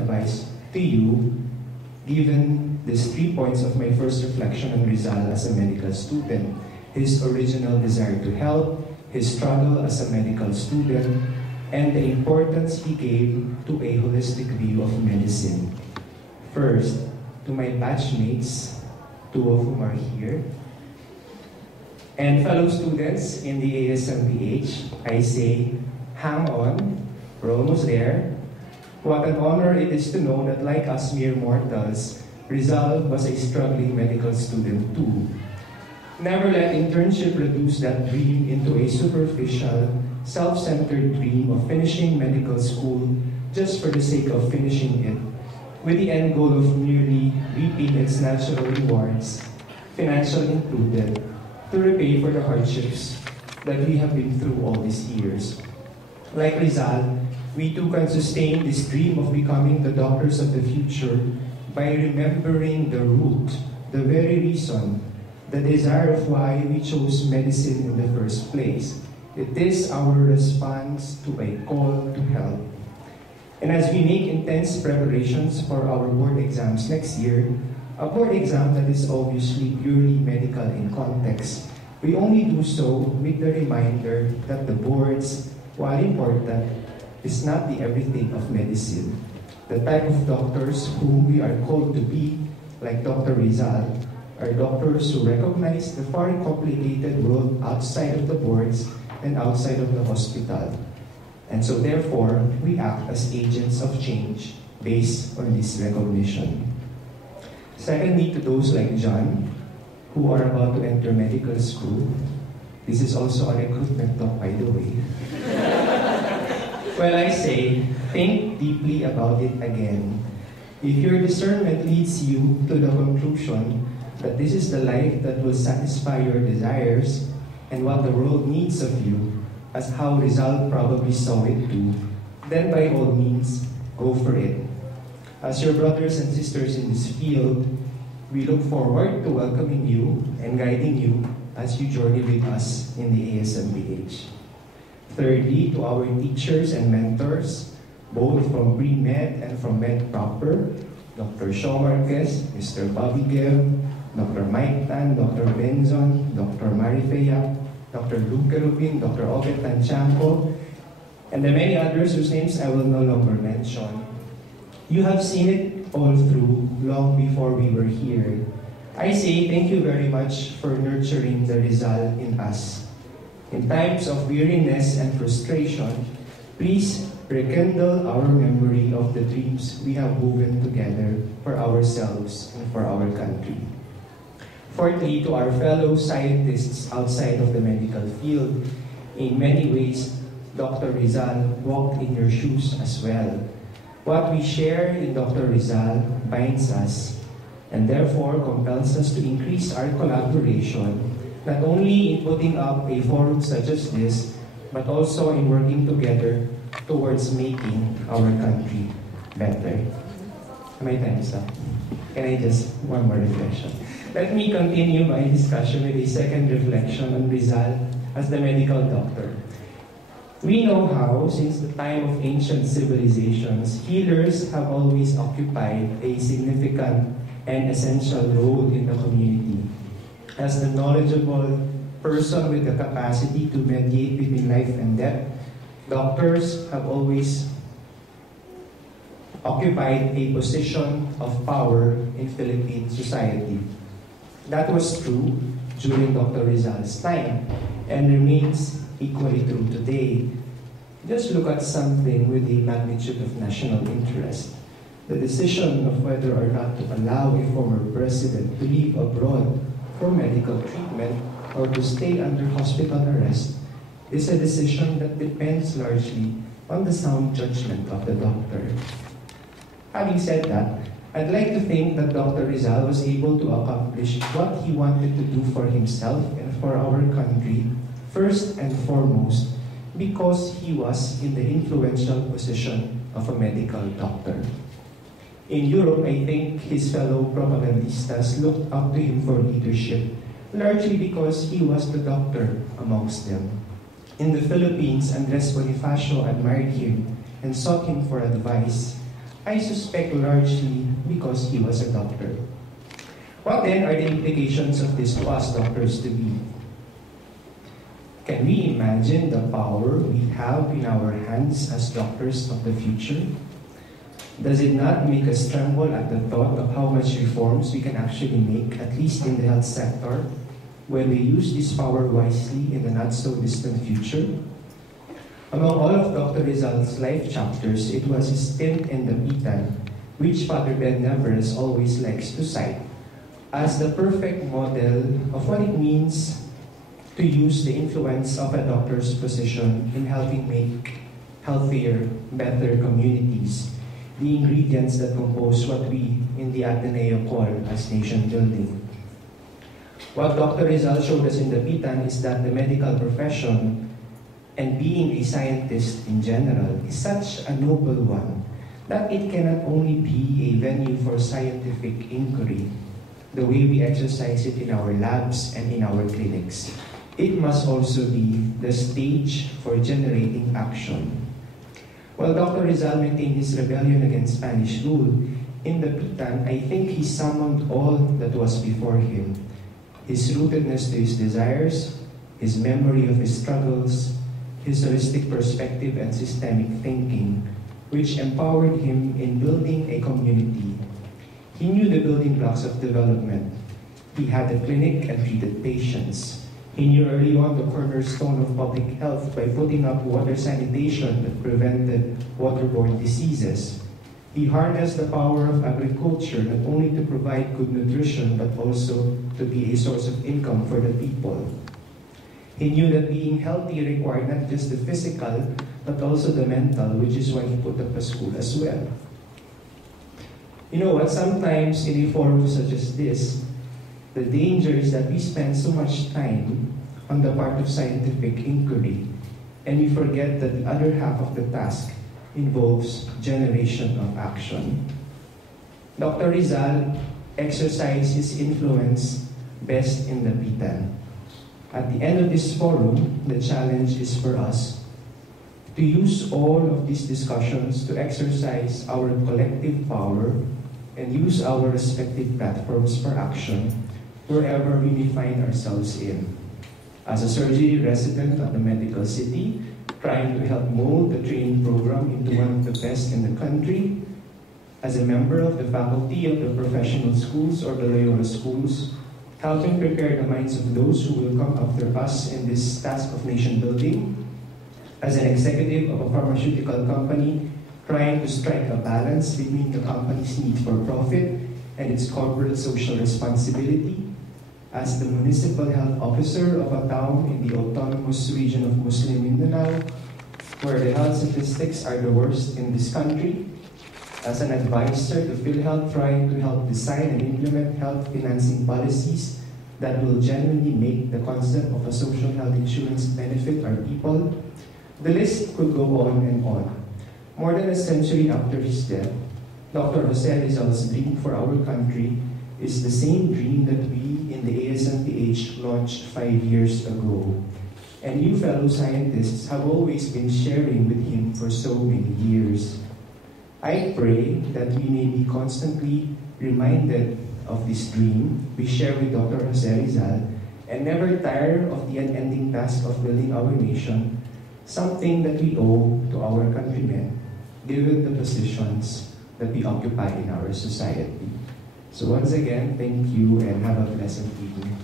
advice to you, given these 3 points of my first reflection on Rizal as a medical student: his original desire to help, his struggle as a medical student, and the importance he gave to a holistic view of medicine. First, to my batchmates, 2 of whom are here, and fellow students in the ASMPH, I say, hang on, we're almost there. What an honor it is to know that, like us mere mortals, Rizal was a struggling medical student too. Never let internship reduce that dream into a superficial, self-centered dream of finishing medical school just for the sake of finishing it, with the end goal of merely reaping its natural rewards, financial included, to repay for the hardships that we have been through all these years. Like Rizal, we too can sustain this dream of becoming the doctors of the future by remembering the root, the very reason, the desire of why we chose medicine in the first place. It is our response to a call to help. And as we make intense preparations for our board exams next year, a board exam that is obviously purely medical in context, we only do so with the reminder that the boards, while important, is not the everything of medicine. The type of doctors whom we are called to be, like Dr. Rizal, are doctors who recognize the far complicated world outside of the boards and outside of the hospital. And so therefore, we act as agents of change based on this recognition. Secondly, to those like John, who are about to enter medical school, this is also a recruitment talk, by the way. Well, I say, think deeply about it again. If your discernment leads you to the conclusion that this is the life that will satisfy your desires and what the world needs of you, as how Rizal probably saw it too, then by all means, go for it. As your brothers and sisters in this field, we look forward to welcoming you and guiding you as you journey with us in the ASMPH. Thirdly, to our teachers and mentors, both from pre-med and from med proper, Dr. Shaw Marquez, Mr. Bobby Gill, Dr. Mike Tan, Dr. Benzon, Dr. Marifea, Dr. Luke Rubin, Dr. Obet Tanchanco, and the many others whose names I will no longer mention. You have seen it all through long before we were here. I say thank you very much for nurturing the Rizal in us. In times of weariness and frustration, please rekindle our memory of the dreams we have woven together for ourselves and for our country. Fourthly, to our fellow scientists outside of the medical field, in many ways, Dr. Rizal walked in your shoes as well. What we share in Dr. Rizal binds us and therefore compels us to increase our collaboration, not only in putting up a forum such as this, but also in working together towards making our country better. My time is up. Can I just, one more reflection? Let me continue my discussion with a second reflection on Rizal as the medical doctor. We know how, since the time of ancient civilizations, healers have always occupied a significant and essential role in the community. As the knowledgeable person with the capacity to mediate between life and death, doctors have always occupied a position of power in Philippine society. That was true during Dr. Rizal's time and remains equally true today. Just look at something with the magnitude of national interest. The decision of whether or not to allow a former president to leave abroad for medical treatment or to stay under hospital arrest is a decision that depends largely on the sound judgment of the doctor. Having said that, I'd like to think that Dr. Rizal was able to accomplish what he wanted to do for himself and for our country, first and foremost, because he was in the influential position of a medical doctor. In Europe, I think his fellow propagandistas looked up to him for leadership, largely because he was the doctor amongst them. In the Philippines, Andres Bonifacio admired him and sought him for advice. I suspect largely because he was a doctor. What then are the implications of this to us doctors to be? Can we imagine the power we have in our hands as doctors of the future? Does it not make us tremble at the thought of how much reforms we can actually make, at least in the health sector, when we use this power wisely in the not-so-distant future? Among all of Dr. Rizal's life chapters, it was his stint in the Pitan, which Father Ben Neveres always likes to cite, as the perfect model of what it means to use the influence of a doctor's position in helping make healthier, better communities, the ingredients that compose what we in the Ateneo call as nation building. What Dr. Rizal showed us in the Pitan is that the medical profession and being a scientist in general is such a noble one that it cannot only be a venue for scientific inquiry, the way we exercise it in our labs and in our clinics. It must also be the stage for generating action. While Dr. Rizal maintained his rebellion against Spanish rule, in the Pitan, I think he summoned all that was before him. His rootedness to his desires, his memory of his struggles, his holistic perspective and systemic thinking, which empowered him in building a community. He knew the building blocks of development. He had a clinic and treated patients. He knew early on the cornerstone of public health by putting up water sanitation that prevented waterborne diseases. He harnessed the power of agriculture not only to provide good nutrition but also to be a source of income for the people. He knew that being healthy required not just the physical but also the mental, which is why he put up a school as well. You know what, sometimes in a forum such as this, the danger is that we spend so much time on the part of scientific inquiry and we forget that the other half of the task involves generation of action. Dr. Rizal exercised his influence best in the Pitan. At the end of this forum, the challenge is for us to use all of these discussions to exercise our collective power and use our respective platforms for action wherever we may find ourselves in. As a surgery resident of the medical city, trying to help mold the training program into one of the best in the country, as a member of the faculty of the professional schools or the Loyola schools, helping prepare the minds of those who will come after us in this task of nation building, as an executive of a pharmaceutical company, trying to strike a balance between the company's need for profit and its corporate social responsibility, as the municipal health officer of a town in the autonomous region of Muslim Mindanao, where the health statistics are the worst in this country, as an advisor to PhilHealth trying to help design and implement health financing policies that will genuinely make the concept of a social health insurance benefit our people. The list could go on and on. More than a century after his death, Dr. Jose Rizal's dream for our country is the same dream that we in the ASMPH launched 5 years ago. And you fellow scientists have always been sharing with him for so many years. I pray that we may be constantly reminded of this dream we share with Dr. Jose Rizal and never tire of the unending task of building our nation, something that we owe to our countrymen, given the positions that we occupy in our society. So once again, thank you and have a pleasant evening.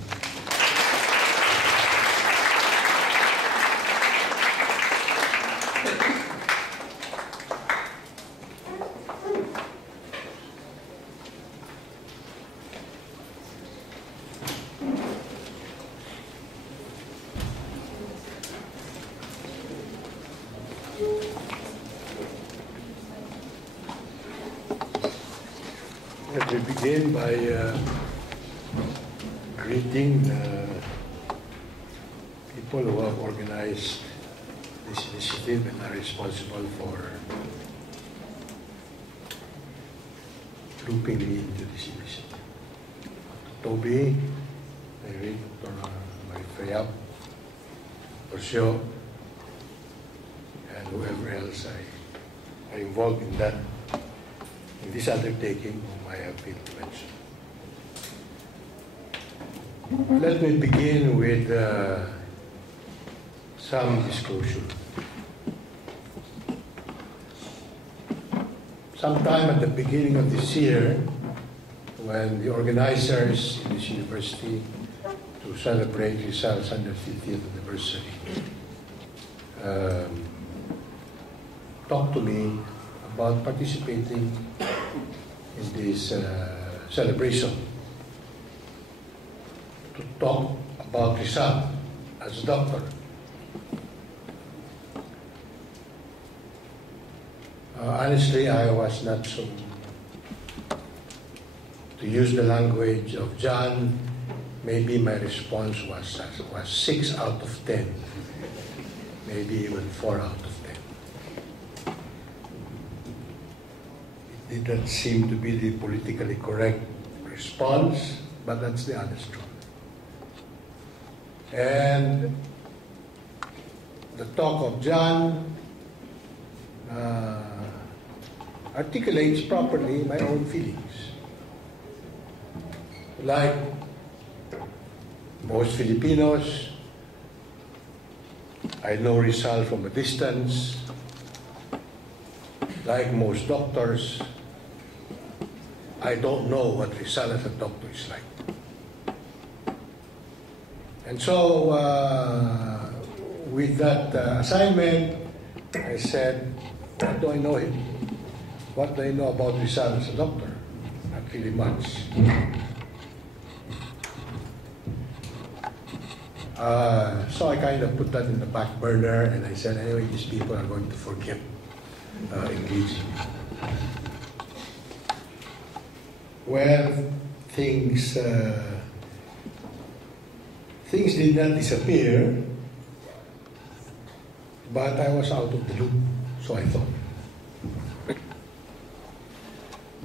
Let me begin by greeting the people who have organized this initiative and are responsible for looping me into this initiative. Toby, Dr. Marifayap, Orsio, and whoever else are involved in that in this undertaking whom I have been to mention. Let me begin with some disclosure. Sometime at the beginning of this year, when the organizers in this university to celebrate Rizal's 150th anniversary talked to me about participating in this celebration, to talk about Rizal as a doctor. Honestly, I was not so, to use the language of John, maybe my response was 6 out of 10, maybe even 4 out of 10. It did not seem to be the politically correct response, but that's the honest truth. And the talk of John articulates properly my own feelings. Like most Filipinos, I know Rizal from a distance. Like most doctors, I don't know what Rizal as a doctor is like. And so, with that assignment, I said, what do I know him? What do I know about Rizal as a doctor? Not really much. So I kind of put that in the back burner, and I said, anyway, these people are going to forget engaging. Well, things did not disappear, but I was out of the loop, so I thought.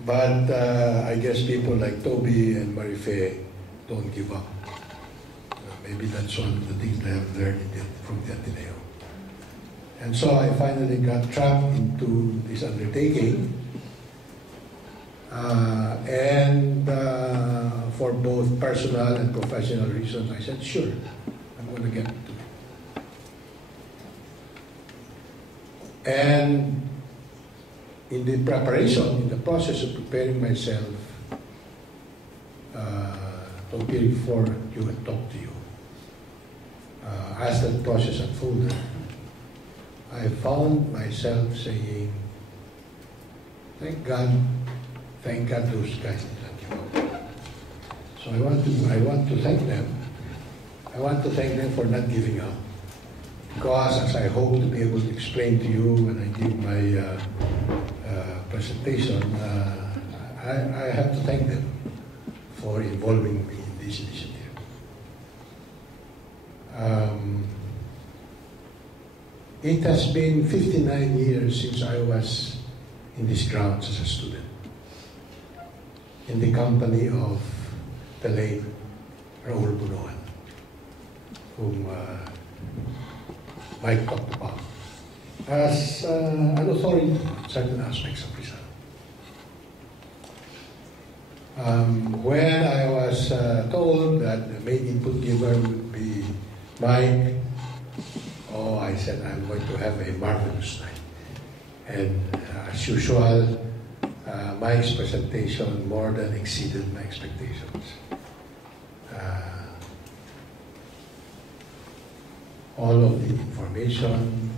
But I guess people like Toby and Marife don't give up. Maybe that's one of the things they have learned from the Ateneo. And so I finally got trapped into this undertaking. And for both personal and professional reasons, I said, sure, I'm going to get into it. And in the preparation, in the process of preparing myself to appear before you and talk to you, as that process unfolded, I found myself saying, thank God those guys did not give up. So I want to thank them. I want to thank them for not giving up. Because as I hope to be able to explain to you when I give my presentation, I have to thank them for involving me in this initiative. It has been 59 years since I was in these grounds as a student, in the company of the late Raul Bunoan, whom Mike talked about, as an authority in certain aspects of Rizal. When I was told that the main input giver would be Mike, I said I'm going to have a marvelous night. And as usual, Mike's presentation more than exceeded my expectations. All of the information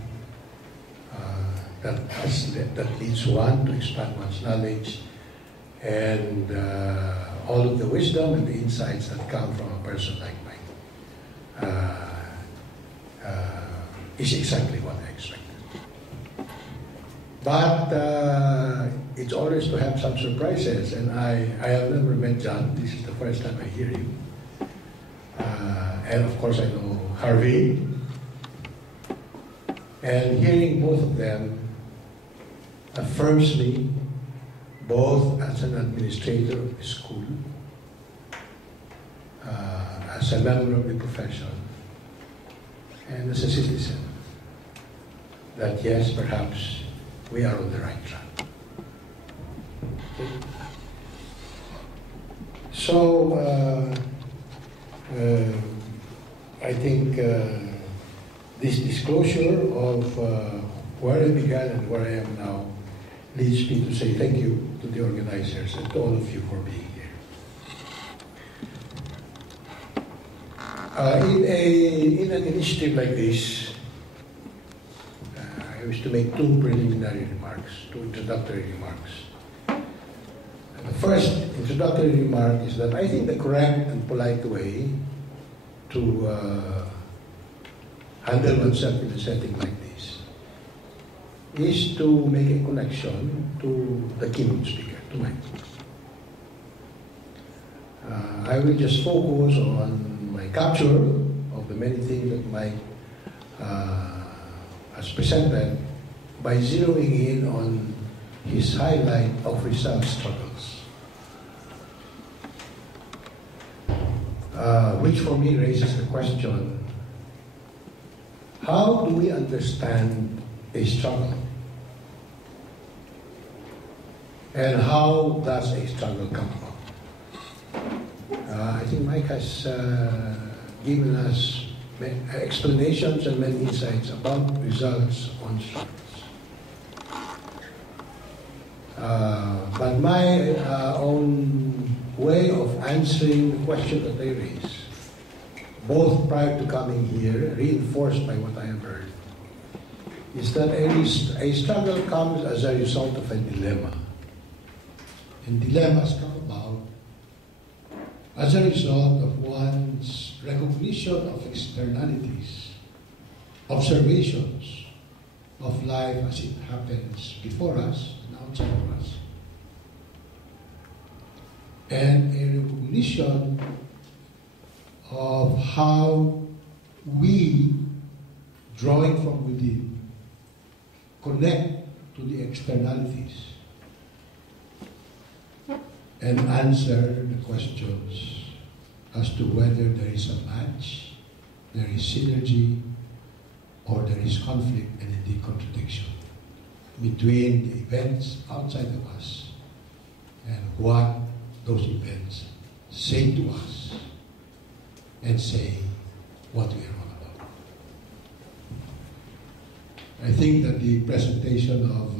that leads one to expand one's knowledge, and all of the wisdom and the insights that come from a person like Mike is exactly what I expected. But it's always to have some surprises, and I have never met John. This is the first time I hear you. And of course I know Harvey. And hearing both of them affirms me both as an administrator of the school, as a member of the profession, and as a citizen, that yes, perhaps we are on the right track. Okay. So, I think this disclosure of where I began and where I am now leads me to say thank you to the organizers and to all of you for being here. In an initiative like this, I wish to make two preliminary remarks, two introductory remarks. The first introductory remark is that I think the correct and polite way to handle oneself in a setting like this is to make a connection to the keynote speaker tonight. I will just focus on my capture of the many things that Mike has presented by zeroing in on his highlight of Rizal struggles, which for me raises the question, how do we understand a struggle? And how does a struggle come about? I think Mike has given us explanations and many insights about results on struggles. But my own way of answering the question that I raised, both prior to coming here, reinforced by what I have heard, is that a struggle comes as a result of a dilemma. And dilemmas come about as a result of one's recognition of externalities, observations of life as it happens before us and outside of us, and a recognition of how we, drawing from within, connect to the externalities and answer the questions as to whether there is a match, there is synergy, or there is conflict and indeed contradiction between the events outside of us and what those events say to us and say what we are all about. I think that the presentation of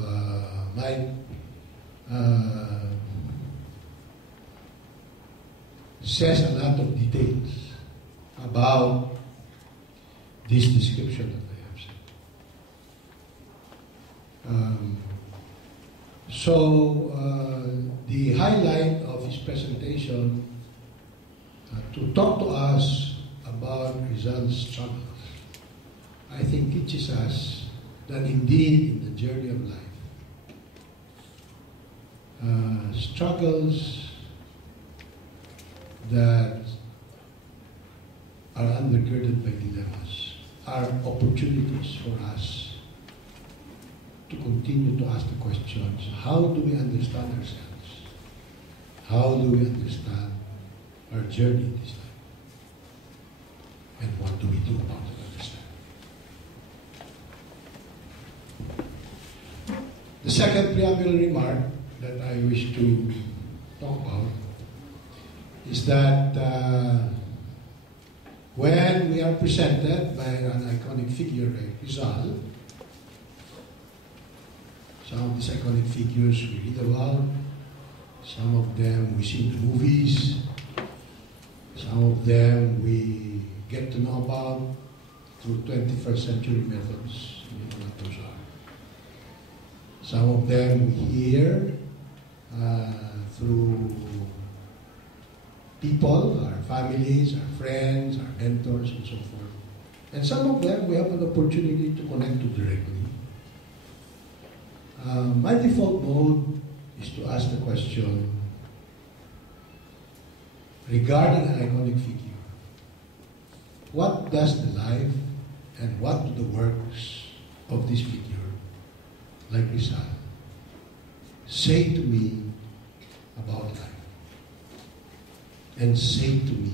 Mike says a lot of details about this description that I have said. The highlight of his presentation to talk to us about Rizal's struggles, I think teaches us that indeed in the journey of life, struggles that are undergirded by dilemmas are opportunities for us to continue to ask the questions, how do we understand ourselves? How do we understand our journey in this life? And what do we do about it, understand? The second preamble remark that I wish to talk about is that when we are presented by an iconic figure like Rizal, some of these iconic figures we read about, some of them we see in the movies, some of them we get to know about through 21st century methods. You know what those are. Some of them we hear through people, our families, our friends, our mentors, and so forth. And some of them we have an opportunity to connect to directly. My default mode is to ask the question regarding an iconic figure. What does the life and what do the works of this figure, like Rizal, say to me about life? And say to me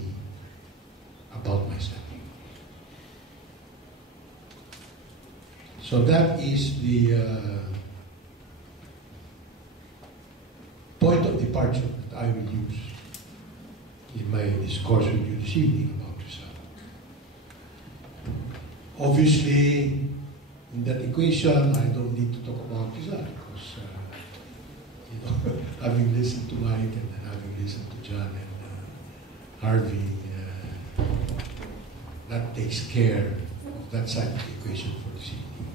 about myself. So that is the point departure that I will use in my discourse with you this evening about Rizal. Obviously, in that equation, I don't need to talk about Rizal because, having listened to Mike and having listened to John and Harvey, that takes care of that side of the equation for this evening.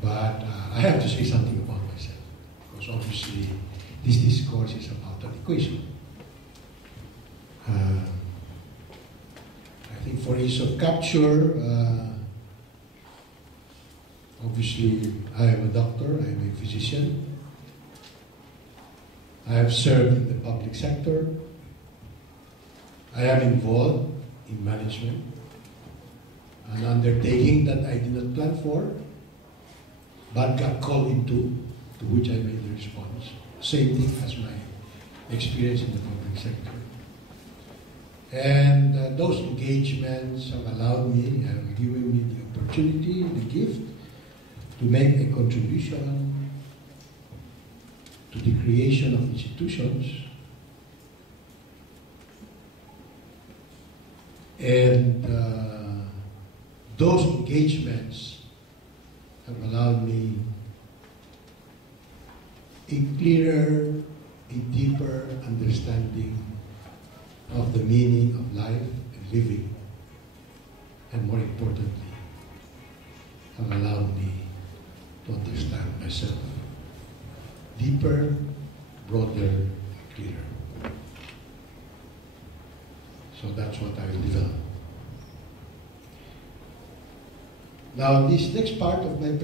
But I have to say something about myself, because obviously this discourse is about an equation. I think for ease of capture, obviously I am a doctor, I am a physician. I have served in the public sector. I am involved in management, an undertaking that I did not plan for, but got called into, to which I made the response. Same thing as my experience in the public sector. And those engagements have allowed me, have given me the opportunity, the gift, to make a contribution to the creation of institutions. And those engagements have allowed me a clearer, a deeper understanding of the meaning of life and living, and more importantly, have allowed me to understand myself deeper, broader, and clearer. So that's what I will develop. Now, this next part of my